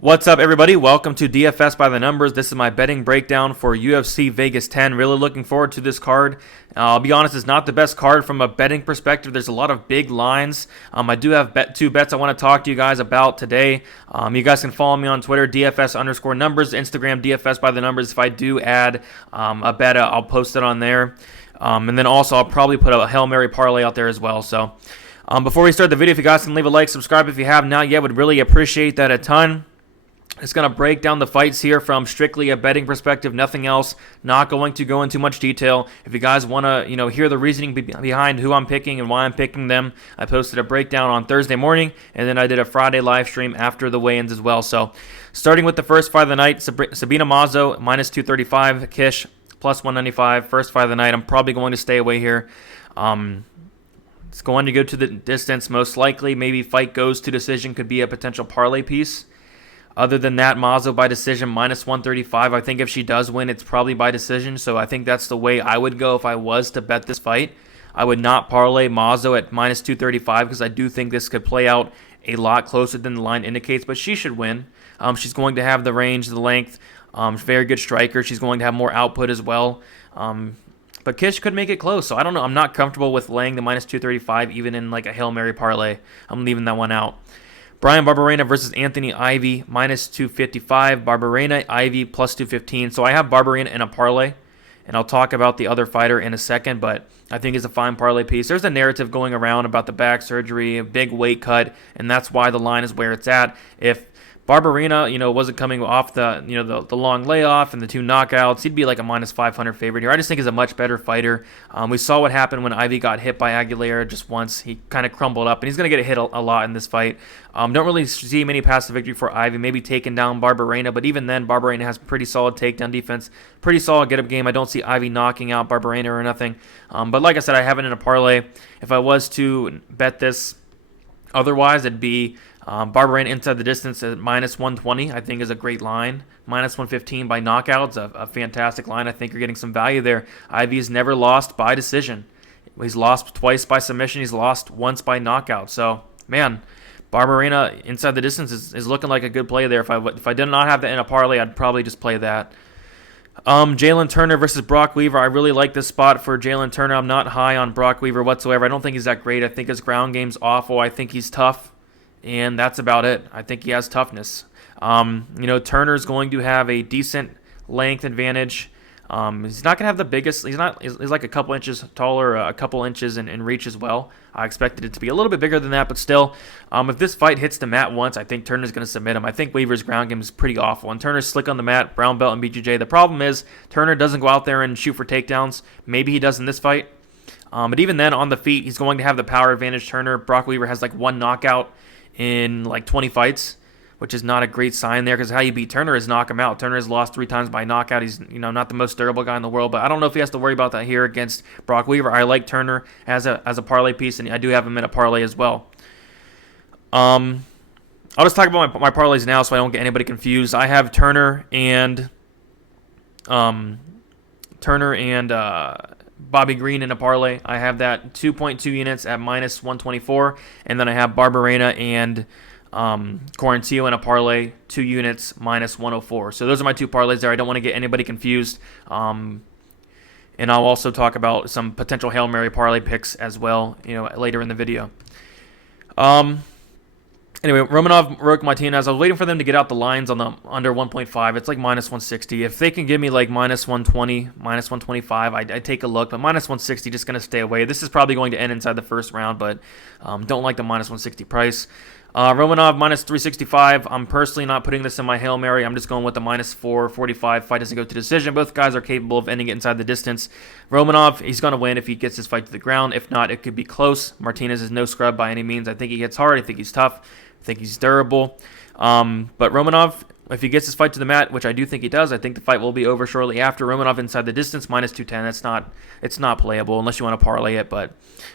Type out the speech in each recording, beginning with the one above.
What's up, everybody? Welcome to DFS by the Numbers. This is my betting breakdown for UFC Vegas 10. Really looking forward to this card. I'll be honest, it's not the best card from a betting perspective. There's a lot of big lines. I do have two bets I want to talk to you guys about today. You guys can follow me on Twitter, DFS_numbers, Instagram, DFS by the Numbers. If I do add a bet, I'll post it on there. And then also, I'll probably put a Hail Mary parlay out there as well. So before we start the video, if you guys can leave a like, subscribe if you have not yet, would really appreciate that a ton. It's going to break down the fights here from strictly a betting perspective, nothing else. Not going to go into much detail. If you guys want to, hear the reasoning behind who I'm picking and why I'm picking them, I posted a breakdown on Thursday morning, and then I did a Friday live stream after the weigh-ins as well. So, starting with the first fight of the night, Sabina Mazzo, minus 235, Kish, plus 195. First fight of the night, I'm probably going to stay away here. It's going to go to the distance, most likely. Maybe fight goes to decision, could be a potential parlay piece. Other than that, Mazzo by decision, minus 135. I think if she does win, it's probably by decision. So I think that's the way I would go if I was to bet this fight. I would not parlay Mazzo at minus 235 because I do think this could play out a lot closer than the line indicates. But she should win. She's going to have the range, the length. Very good striker. She's going to have more output as well. But Kish could make it close. So I don't know. I'm not comfortable with laying the minus 235 even in like a Hail Mary parlay. I'm leaving that one out. Brian Barberena versus Anthony Ivy, minus 255. Barberena, Ivy, plus 215. So I have Barberena in a parlay, and I'll talk about the other fighter in a second, but I think it's a fine parlay piece. There's a narrative going around about the back surgery, a big weight cut, and that's why the line is where it's at. If Barberena, wasn't coming off the long layoff and the two knockouts, he'd be like a minus 500 favorite here. I just think he's a much better fighter. We saw what happened when Ivy got hit by Aguilera just once. He kind of crumbled up, and he's going to get hit a lot in this fight. Don't really see many paths to victory for Ivy, maybe taking down Barberena, but even then, Barberena has pretty solid takedown defense, pretty solid get-up game. I don't see Ivy knocking out Barberena or nothing. But like I said, I have it in a parlay. If I was to bet this otherwise, it'd be Barberena inside the distance at minus 120, I think is a great line. Minus 115 by knockouts, a fantastic line. I think you're getting some value there. Ivy's never lost by decision. He's lost twice by submission. He's lost once by knockout. So, man, Barberena inside the distance is looking like a good play there. If I did not have that in a parlay, I'd probably just play that. Jalen Turner versus Brock Weaver. I really like this spot for Jalen Turner. I'm not high on Brock Weaver whatsoever. I don't think he's that great. I think his ground game's awful. I think he's tough. And that's about it. I think he has toughness. Turner's going to have a decent length advantage. He's not going to have the biggest. He's like a couple inches taller, a couple inches in reach as well. I expected it to be a little bit bigger than that, but still, if this fight hits the mat once, I think Turner's going to submit him. I think Weaver's ground game is pretty awful, and Turner's slick on the mat, brown belt and BJJ. The problem is Turner doesn't go out there and shoot for takedowns. Maybe he does in this fight. But even then, on the feet, he's going to have the power advantage. Turner, Brock Weaver has like one knockout in like 20 fights, which is not a great sign there because how you beat Turner is knock him out. Turner has lost 3 times by knockout. He's not the most durable guy in the world, but I don't know if he has to worry about that here against Brock Weaver. I like Turner as a parlay piece, and I do have him in a parlay as well. I'll just talk about my parlays now so I don't get anybody confused. I have Turner and Bobby Green in a parlay. I have that 2.2 units at minus 124, and then I have Barberena and Quarantillo in a parlay, 2 units minus 104. So those are my 2 parlays there. I don't want to get anybody confused. And I'll also talk about some potential Hail Mary parlay picks as well, later in the video. Anyway, Romanov, Martinez, I was waiting for them to get out the lines on the under 1.5. It's like minus 160. If they can give me like minus 120, minus 125, I'd take a look. But minus 160, just going to stay away. This is probably going to end inside the first round, but don't like the minus 160 price. Romanov, minus 365. I'm personally not putting this in my Hail Mary. I'm just going with the minus 445. Fight doesn't go to decision. Both guys are capable of ending it inside the distance. Romanov, he's going to win if he gets his fight to the ground. If not, it could be close. Martinez is no scrub by any means. I think he hits hard. I think he's tough. I think he's durable. But Romanov, if he gets his fight to the mat, which I do think he does, I think the fight will be over shortly after. Romanov inside the distance, minus 210. It's not playable unless you want to parlay it. But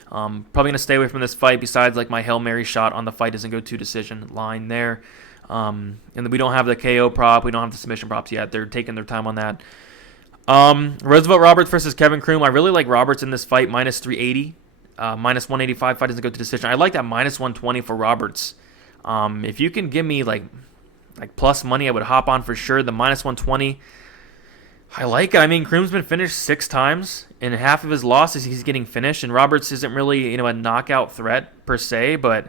probably going to stay away from this fight besides like my Hail Mary shot on the fight doesn't go to decision line there. And we don't have the KO prop. We don't have the submission props yet. They're taking their time on that. Roosevelt Roberts versus Kevin Croom. I really like Roberts in this fight, minus 380. Minus 185. Fight doesn't go to decision. I like that minus 120 for Roberts. If you can give me like like plus money, I would hop on for sure. The minus 120, I like it. I mean, Croom's been finished 6 times. In half of his losses, he's getting finished. And Roberts isn't really, a knockout threat per se, but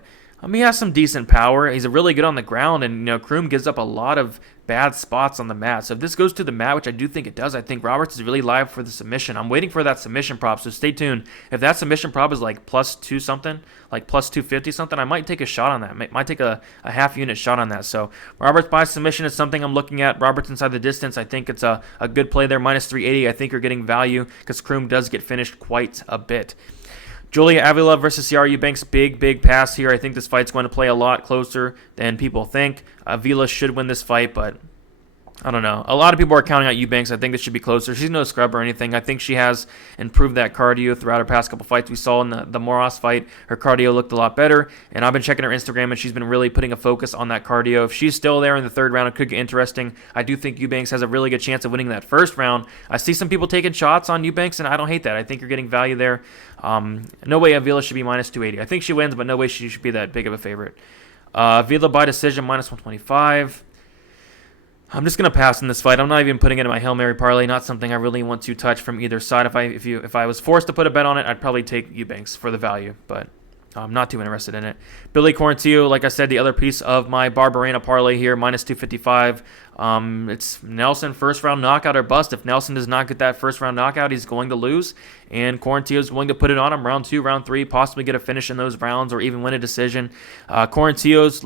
he has some decent power. He's really good on the ground, and Croom gives up a lot of bad spots on the mat. So if this goes to the mat, which I do think it does, I think Roberts is really live for the submission. I'm waiting for that submission prop, so stay tuned. If that submission prop is like plus 2 something, like plus 250 something, I might take a shot on that. Might take a half unit shot on that. So Roberts by submission is something I'm looking at. Roberts inside the distance, I think it's a good play there. Minus 380, I think you're getting value because Croom does get finished quite a bit. Julia Avila versus Ciara Eubanks, big pass here. I think this fight's going to play a lot closer than people think. Avila should win this fight, but I don't know. A lot of people are counting out Eubanks. I think this should be closer. She's no scrub or anything. I think she has improved that cardio throughout her past couple fights. We saw in the Moros fight, her cardio looked a lot better. And I've been checking her Instagram, and she's been really putting a focus on that cardio. If she's still there in the third round, it could get interesting. I do think Eubanks has a really good chance of winning that first round. I see some people taking shots on Eubanks, and I don't hate that. I think you're getting value there. No way Avila should be minus 280. I think she wins, but no way she should be that big of a favorite. Avila by decision, minus 125. I'm just gonna pass in this fight. I'm not even putting it in my Hail Mary parlay. Not something I really want to touch from either side. If I was forced to put a bet on it, I'd probably take Eubanks for the value, but I'm not too interested in it. Billy Quarantillo, like I said, the other piece of my Barberena parlay here, minus 255. It's Nelson first round knockout or bust. If Nelson does not get that first round knockout, he's going to lose. And Quarantillo is going to put it on him round 2, round 3, possibly get a finish in those rounds or even win a decision. Quarantillo's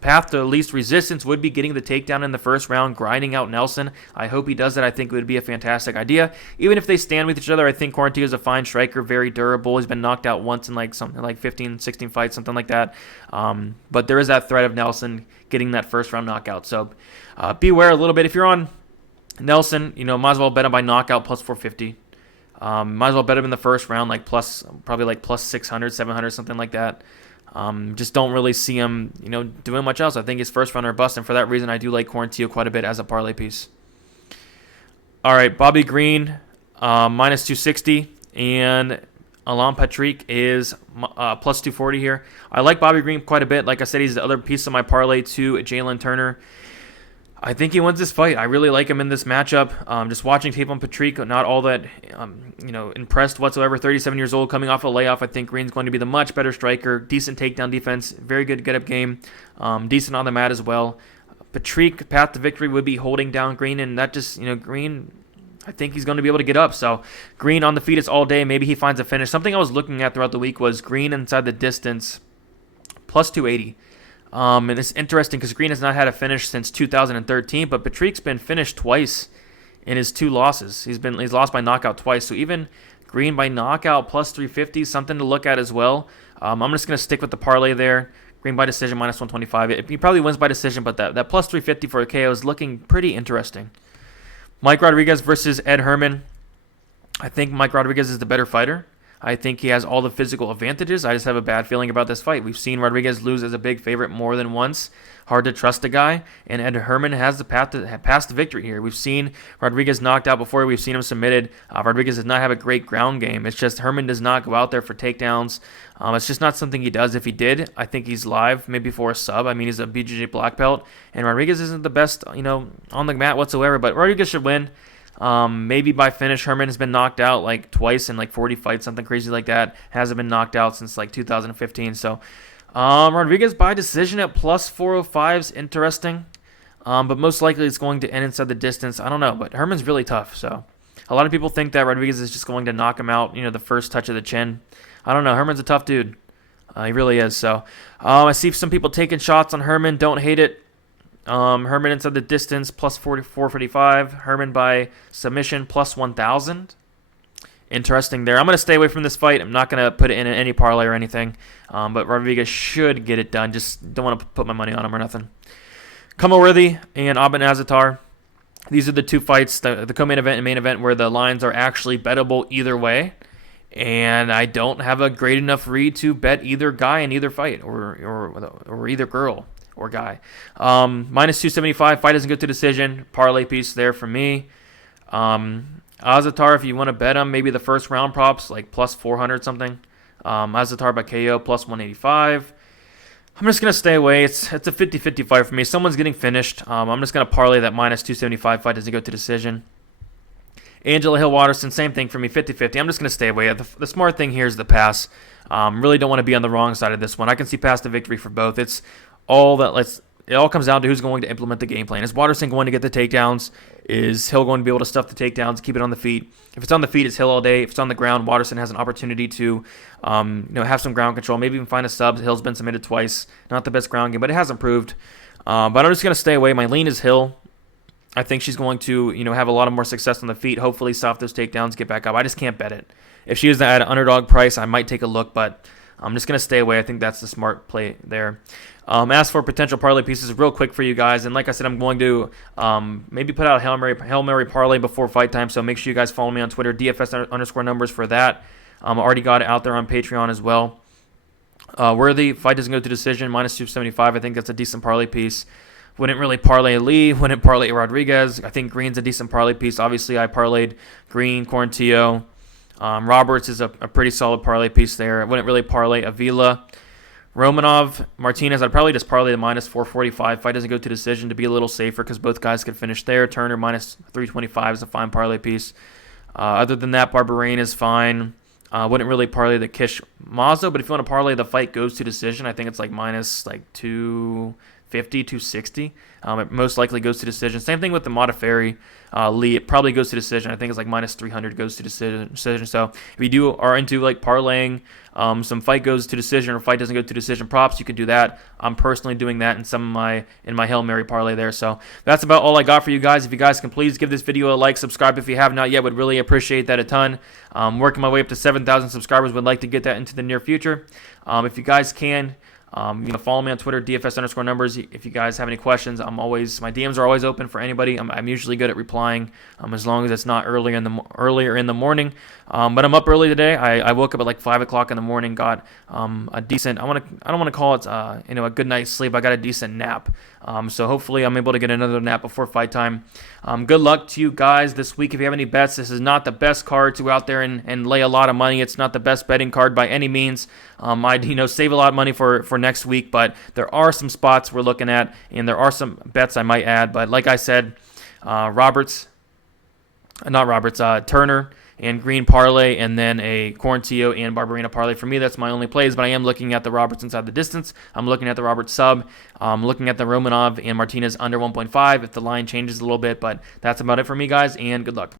path to least resistance would be getting the takedown in the first round, grinding out Nelson. I hope he does that. I think it would be a fantastic idea. Even if they stand with each other, I think Quarantillo is a fine striker, very durable. He's been knocked out once in like something like 15, 16 fights, something like that. But there is that threat of Nelson getting that first round knockout. So beware a little bit. If you're on Nelson, might as well bet him by knockout plus 450. Might as well bet him in the first round, probably like plus 600, 700, something like that. Just don't really see him, doing much else. I think he's first round or bust, and for that reason, I do like Quarantillo quite a bit as a parlay piece. All right, Bobby Green, minus 260, and Alan Patrick is plus 240 here. I like Bobby Green quite a bit. Like I said, he's the other piece of my parlay to Jalen Turner. I think he wins this fight. I really like him in this matchup. Just watching tape on Patrick, not all that, impressed whatsoever. 37 years old, coming off a layoff. I think Green's going to be the much better striker. Decent takedown defense, very good get-up game, decent on the mat as well. Patrick, path to victory would be holding down Green, and that just, Green, I think he's going to be able to get up. So Green on the feet is all day. Maybe he finds a finish. Something I was looking at throughout the week was Green inside the distance, plus 280. And it's interesting because Green has not had a finish since 2013, but Patrick's been finished twice in his 2 losses. He's lost by knockout twice. So even Green by knockout plus 350, something to look at as well. I'm just going to stick with the parlay there. Green by decision minus 125. He probably wins by decision, but that plus 350 for a KO is looking pretty interesting. Mike Rodriguez versus Ed Herman. I think Mike Rodriguez is the better fighter. I think he has all the physical advantages. I just have a bad feeling about this fight. We've seen Rodriguez lose as a big favorite more than once. Hard to trust the guy. And Ed Herman has the path to victory here. We've seen Rodriguez knocked out before. We've seen him submitted. Rodriguez does not have a great ground game. It's just Herman does not go out there for takedowns. It's just not something he does. If he did, I think he's live, maybe for a sub. I mean, he's a BJJ black belt. And Rodriguez isn't the best, on the mat whatsoever. But Rodriguez should win. Maybe by finish. Herman has been knocked out like twice in like 40 fights, something crazy like that. Hasn't been knocked out since like 2015. So Rodriguez by decision at plus 405 is interesting. But most likely it's going to end inside the distance. I don't know, but Herman's really tough. So a lot of people think that Rodriguez is just going to knock him out, the first touch of the chin. I don't know. Herman's a tough dude. He really is. So I see some people taking shots on Herman. Don't hate it. Herman inside the distance, plus 445. Herman by submission, plus 1,000. Interesting there. I'm going to stay away from this fight. I'm not going to put it in any parlay or anything. But Rodriguez should get it done. Just don't want to put my money on him or nothing. Kamaworthy and Abin Azatar. These are the 2 fights, the co-main event and main event, where the lines are actually bettable either way. And I don't have a great enough read to bet either guy in either fight or either girl or guy. Minus 275. Fight doesn't go to decision. Parlay piece there for me. Azatar, if you want to bet him, maybe the first round props, like plus 400 something. Azatar by KO, plus 185. I'm just going to stay away. It's a 50-50 fight for me. Someone's getting finished. I'm just going to parlay that minus 275 fight doesn't go to decision. Angela Hill-Watterson, same thing for me, 50-50. I'm just going to stay away. The smart thing here is the pass. Really don't want to be on the wrong side of this one. I can see past the victory for both. It all comes down to who's going to implement the game plan. Is Watterson going to get the takedowns? Is Hill going to be able to stuff the takedowns, keep it on the feet? If it's on the feet, it's Hill all day. If it's on the ground, Watterson has an opportunity to have some ground control, maybe even find a sub. Hill's been submitted twice. Not the best ground game, but it has improved. But I'm just going to stay away. My lean is Hill. I think she's going to have a lot of more success on the feet, hopefully stop those takedowns, get back up. I just can't bet it. If she was at an underdog price, I might take a look, but I'm just going to stay away. I think that's the smart play there. As for potential parlay pieces, real quick for you guys, and like I said, I'm going to maybe put out a Hail Mary parlay before fight time, so make sure you guys follow me on Twitter, DFS_numbers for that. Already got it out there on Patreon as well. Worthy, fight doesn't go to decision, minus 275. I think that's a decent parlay piece. Wouldn't really parlay Lee, wouldn't parlay Rodriguez. I think Green's a decent parlay piece. Obviously, I parlayed Green, Quarantillo. Roberts is a pretty solid parlay piece there. I wouldn't really parlay Avila. Romanov, Martinez, I'd probably just parlay the minus 445. Fight doesn't go to decision to be a little safer because both guys could finish there. Turner minus 325 is a fine parlay piece. Other than that, Barberena is fine. Wouldn't really parlay the Kish Mazzo, but if you want to parlay the fight goes to decision, I think it's like minus 250, 260. It most likely goes to decision. Same thing with the Modafferi Lee. It probably goes to decision. I think it's like minus 300 goes to decision. So if you are into like parlaying some fight goes to decision or fight doesn't go to decision props, you can do that. I'm personally doing that in my Hail Mary parlay there. So that's about all I got for you guys. If you guys can please give this video a like, subscribe if you have not yet, would really appreciate that a ton. Working my way up to 7,000 subscribers, would like to get that into the near future. If you guys can, follow me on Twitter, DFS_numbers. If you guys have any questions, my DMs are always open for anybody. I'm usually good at replying, as long as it's not earlier in the morning. But I'm up early today. I woke up at like 5 o'clock in the morning, got a decent. I don't want to call it a good night's sleep. I got a decent nap. So hopefully I'm able to get another nap before fight time. Good luck to you guys this week. If you have any bets, this is not the best card to go out there and lay a lot of money. It's not the best betting card by any means. I'd save a lot of money for next week, but there are some spots we're looking at, and there are some bets I might add. But like I said, Turner and Green parlay, and then a Quarantillo and Barberena parlay. For me, that's my only plays, but I am looking at the Roberts inside the distance. I'm looking at the Roberts sub. I'm looking at the Romanov and Martinez under 1.5 if the line changes a little bit, but that's about it for me, guys, and good luck.